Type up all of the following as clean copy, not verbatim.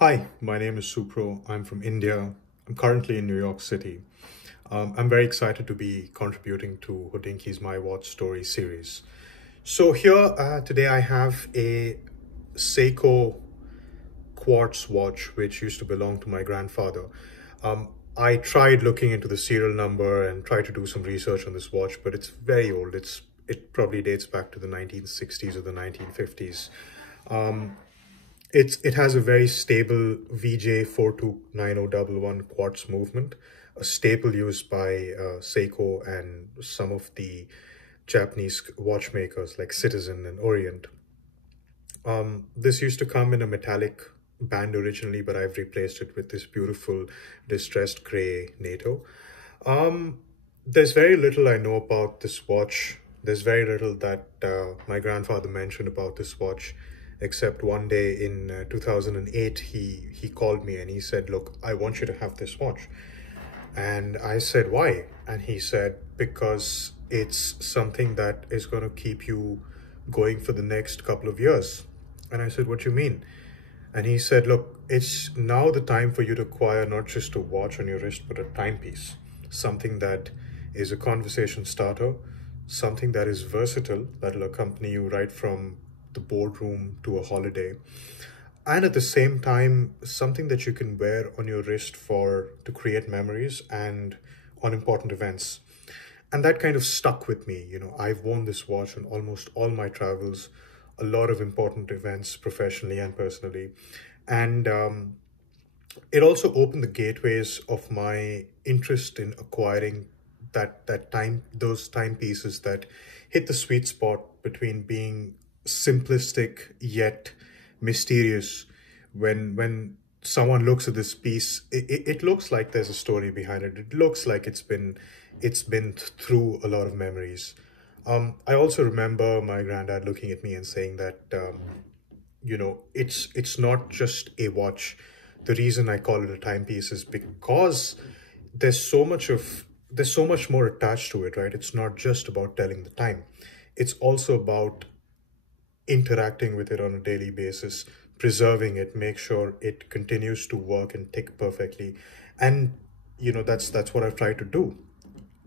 Hi, my name is Supro. I'm from India. I'm currently in New York City. I'm very excited to be contributing to Hodinkee's My Watch Story series. So here today I have a Seiko quartz watch which used to belong to my grandfather. I tried looking into the serial number and tried to do some research on this watch, but it's very old. It probably dates back to the 1960s or the 1950s. It has a very stable VJ429011 quartz movement, a staple used by Seiko and some of the Japanese watchmakers like Citizen and Orient. This used to come in a metallic band originally, but I've replaced it with this beautiful distressed gray NATO. There's very little I know about this watch. There's very little that my grandfather mentioned about this watch, except one day in 2008, he called me and he said, "Look, I want you to have this watch." And I said, "Why?" And he said, "Because it's something that is going to keep you going for the next couple of years." And I said, "What do you mean?" And he said, "Look, it's now the time for you to acquire not just a watch on your wrist, but a timepiece, something that is a conversation starter, something that is versatile, that'll accompany you right from the boardroom to a holiday, and at the same time, something that you can wear on your wrist for to create memories and on important events." And that kind of stuck with me. I've worn this watch on almost all my travels, a lot of important events professionally and personally. And it also opened the gateways of my interest in acquiring those timepieces that hit the sweet spot between being simplistic yet mysterious. When someone looks at this piece, it looks like there's a story behind it. It looks like it's been through a lot of memories. I also remember my granddad looking at me and saying that it's not just a watch. The reason I call it a timepiece is because there's so much of there's so much more attached to it, right? It's not just about telling the time. It's also about interacting with it on a daily basis, preserving it, make sure it continues to work and tick perfectly. And that's what I've tried to do.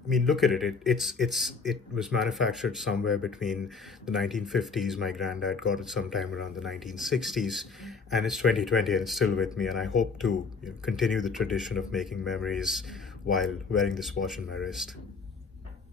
I mean, look at it. It was manufactured somewhere between the 1950s. My granddad got it sometime around the 1960s, and it's 2020 and it's still with me. And I hope to continue the tradition of making memories while wearing this watch on my wrist.